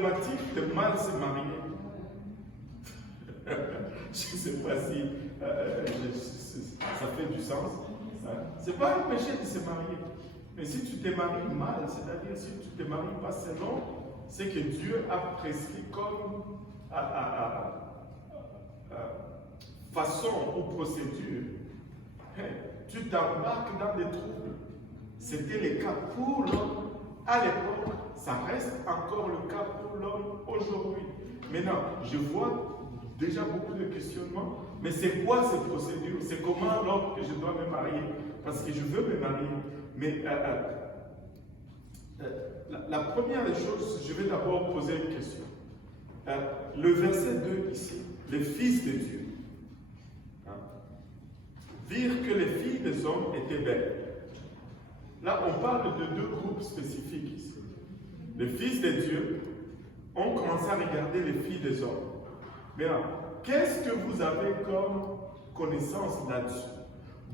problématique de mal se marier. Je ne sais pas si ça fait du sens. Ce n'est pas un péché de se marier. Mais si tu te maries mal, c'est-à-dire si tu ne te maries pas selon ce que Dieu a prescrit comme façon ou procédure, tu t'embarques dans des troubles. C'était le cas pour l'homme à l'époque, ça reste encore le cas pour l'homme aujourd'hui. Maintenant, je vois déjà beaucoup de questionnements, mais c'est quoi cette procédure? C'est comment alors que je dois me marier? Parce que je veux me marier. Mais la première des choses, je vais d'abord poser une question. Le verset 2 ici, les fils de Dieu, dire que les filles des hommes étaient belles. Là, on parle de deux groupes spécifiques ici. Les fils de Dieu ont commencé à regarder les filles des hommes. Maintenant, qu'est-ce que vous avez comme connaissance là-dessus?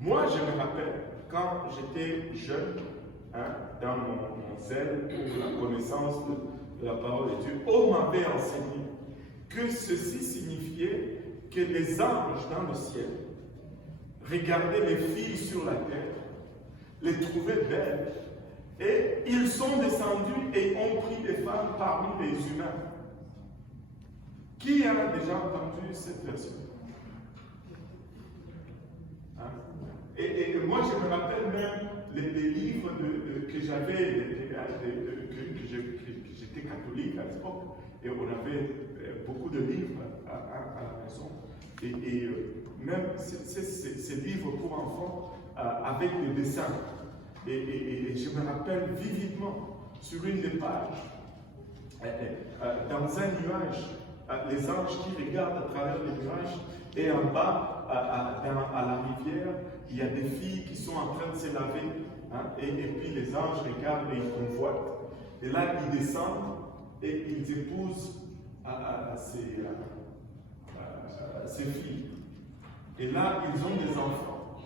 Moi, je me rappelle, quand j'étais jeune, dans mon zèle pour la connaissance de la parole de Dieu, on m'avait enseigné que ceci signifiait que les anges dans le ciel regardaient les filles sur la terre, les trouvaient belles, et ils sont descendus et ont pris des femmes parmi les humains. Qui a déjà entendu cette version? Et moi, je me rappelle même les livres que j'avais, que j'étais catholique à l'époque, et on avait beaucoup de livres à la maison. Et même ces livres pour enfants avec des dessins. Et je me rappelle vividement sur une des pages, dans un nuage, les anges qui regardent à travers les nuages, et en bas, à la rivière, il y a des filles qui sont en train de se laver, et puis les anges regardent et ils convoitent. Et là, ils descendent et ils épousent ces filles. Et là, ils ont des enfants.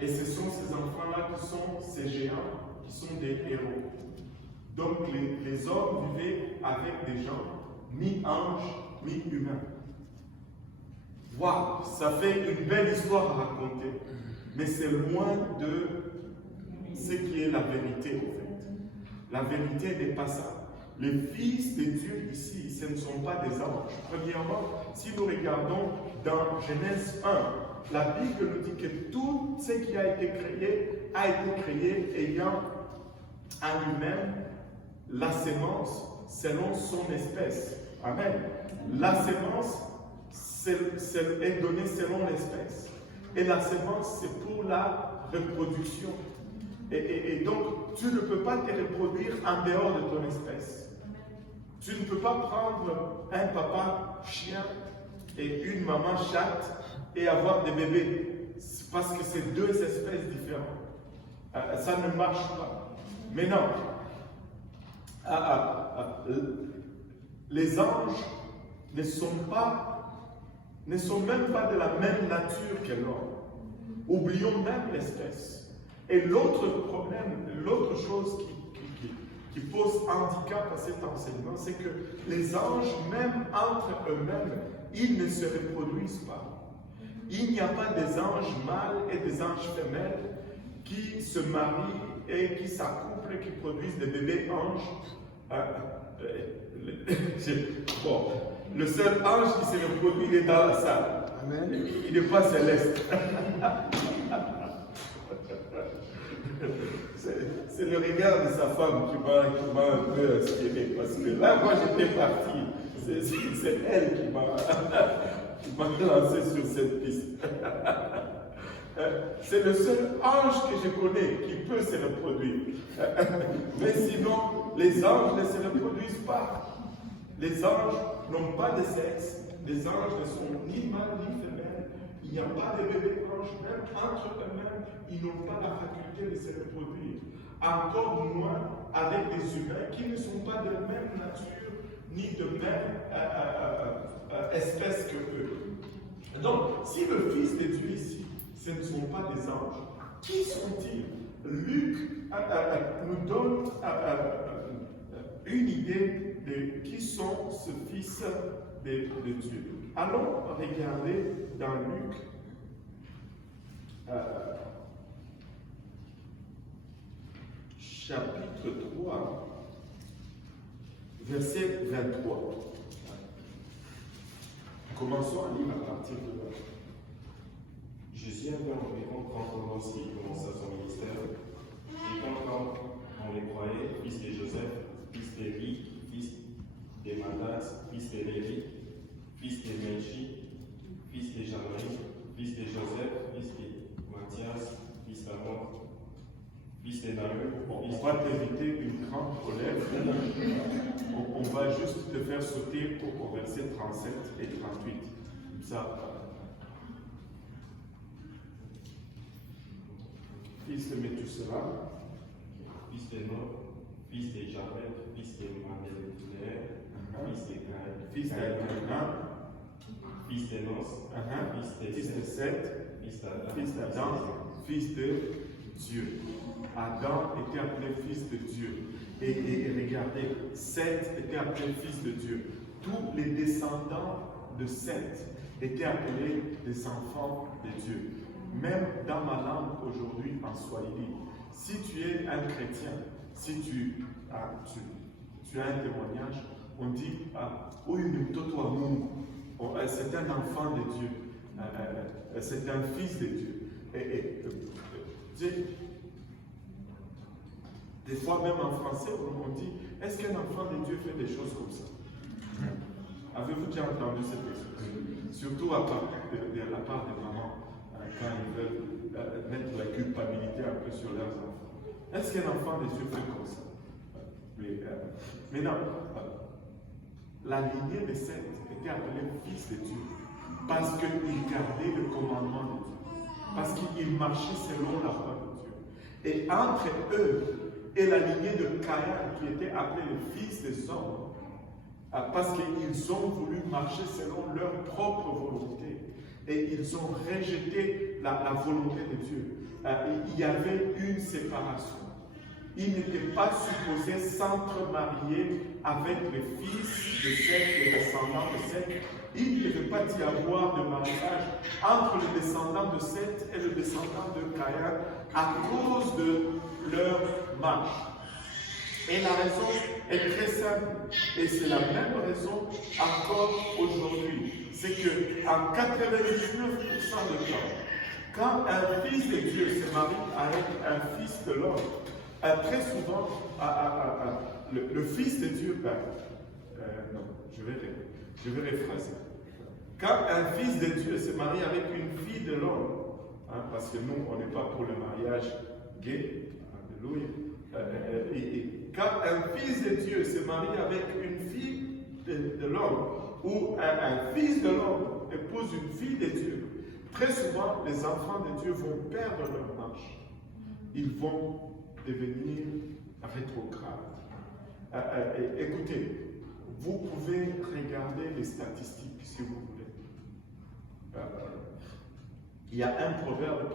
Et ce sont ces enfants-là qui sont ces géants, qui sont des héros. Donc les hommes vivaient avec des gens, mi-anges, mi-humains. Waouh, ça fait une belle histoire à raconter. Mais c'est loin de ce qui est la vérité, en fait. La vérité n'est pas ça. Les fils de Dieu ici, ce ne sont pas des anges. Premièrement, si nous regardons dans Genèse 1, la Bible nous dit que tout ce qui a été créé ayant en lui-même la sémence selon son espèce. Amen. La sémence est donnée selon l'espèce. Et la sémence, c'est pour la reproduction. Et donc, tu ne peux pas te reproduire en dehors de ton espèce. Tu ne peux pas prendre un papa chien et une maman chatte et avoir des bébés. Parce que c'est deux espèces différentes. Ça ne marche pas. Mais non. Les anges ne sont même pas de la même nature que l'homme. Oublions même l'espèce. Et l'autre problème, l'autre chose qui pose handicap à cet enseignement, c'est que les anges, même entre eux-mêmes, ils ne se reproduisent pas. Il n'y a pas des anges mâles et des anges femelles qui se marient et qui s'accouplent et qui produisent des bébés anges. Bon, le seul ange qui se reproduit, il est dans la salle. Amen. Il n'est pas céleste. C'est le regard de sa femme qui m'a un peu inspiré. Parce que là, moi, j'étais parti. C'est elle qui m'a lancé sur cette piste. C'est le seul ange que je connais qui peut se reproduire. Mais sinon, les anges ne se reproduisent pas. Les anges n'ont pas de sexe. Les anges ne sont ni mâles ni femelles. Il n'y a pas de bébés anges. Même entre eux-mêmes, ils n'ont pas la faculté de se reproduire. Encore moins avec des humains qui ne sont pas de même nature ni de même espèce que eux. Donc, si le Fils de Dieu ici, ce ne sont pas des anges, qui sont-ils? Luc nous donne une idée de qui sont ce Fils de Dieu. Allons regarder dans Luc chapitre 3, verset 23. Commençons à lire à partir de là. Jésus avait environ 30 ans lorsqu'il commença son ministère. Et quand on les croyait, fils de Joseph, fils d'Élie, fils de Matthias, fils de Lévi, fils de Melchi, fils de Jamai, fils de Joseph, fils de Matthias, fils d'Amon, fils de Naül. On va t'éviter une grande colère. On va juste te faire sauter au verset 37 et 38. Ça. Fils de Méthusela, Fils de Noé, fils de Jared, fils de Manéliel, fils de Caïn, fils de Nos, fils de Seth, fils d'Adam, fils de Dieu. Adam était appelé fils de Dieu. Et regardez, Seth était appelé fils de Dieu. Tous les descendants de Seth étaient appelés des enfants de Dieu. Même dans ma langue aujourd'hui en Swahili, si tu es un chrétien, si tu as un témoignage, on dit c'est un enfant de Dieu, c'est un fils de Dieu. Des fois même en français, on dit est-ce qu'un enfant de Dieu fait des choses comme ça? Avez-vous déjà entendu cette expression? Surtout à part de la part des mamans. Quand ils veulent mettre la culpabilité un peu sur leurs enfants. Est-ce qu'un enfant de Dieu fait comme ça? Mais non. La lignée de Seth était appelée fils de Dieu parce qu'il gardait le commandement de Dieu. Parce qu'il marchait selon la voie de Dieu. Et entre eux et la lignée de Caïn qui était appelé le fils des hommes, parce qu'ils ont voulu marcher selon leur propre volonté. Et ils ont rejeté la volonté de Dieu. Il y avait une séparation. Ils n'étaient pas supposés s'entremarier avec les fils de Seth, les descendants de Seth. Il ne devait pas y avoir de mariage entre le descendant de Seth et le descendant de Caïn à cause de leur marche. Et la raison est très simple. Et c'est la même raison encore aujourd'hui. C'est qu'en 99% de temps, quand un fils de Dieu se marie avec un fils de l'homme, très souvent, le fils de Dieu, non, je vais rephraser. Quand un fils de Dieu se marie avec une fille de l'homme, parce que nous, on n'est pas pour le mariage gay, alléluia, et quand un fils de Dieu se marie avec une fille de l'homme, ou un fils de l'homme épouse une fille de Dieu, très souvent, les enfants de Dieu vont perdre leur marche. Ils vont devenir rétrogrades. Écoutez, vous pouvez regarder les statistiques si vous voulez. Il y a un proverbe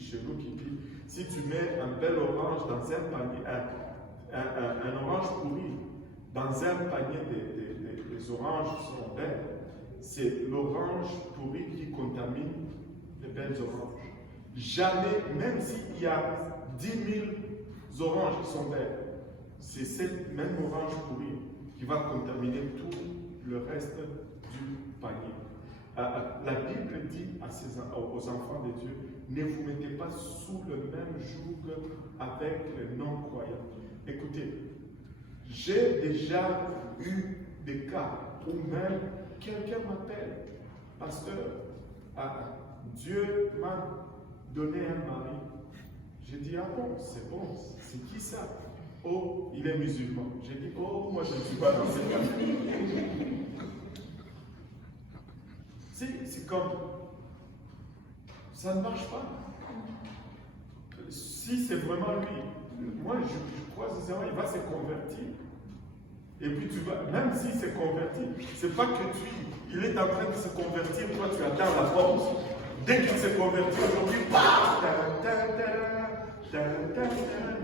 chez nous qui dit si tu mets un bel orange dans un panier, un orange pourri dans un panier des oranges qui sont belles, c'est l'orange pourri qui contamine les belles oranges. Jamais, même s'il y a 10 000 oranges qui sont belles, c'est cette même orange pourrie qui va contaminer tout le reste du panier. La Bible dit aux enfants de Dieu, ne vous mettez pas sous le même joug avec les non-croyants. Écoutez, j'ai déjà eu des cas où même quelqu'un m'appelle, pasteur, Dieu m'a donné un mari. J'ai dit, ah bon, c'est qui ça? Oh, il est musulman. J'ai dit, oh, moi je ne suis pas dans cette famille. C'est comme, ça ne marche pas. Si c'est vraiment lui, moi je crois sincèrement, il va se convertir. Et puis tu vas, même s'il s'est converti, c'est pas que il est en train de se convertir, toi tu attends la pause. Dès qu'il s'est converti aujourd'hui,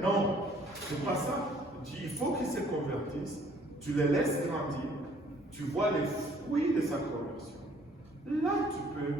non, c'est pas ça. Il faut qu'il se convertisse. tu les laisses grandir, tu vois les fruits de sa conversion. Là, tu peux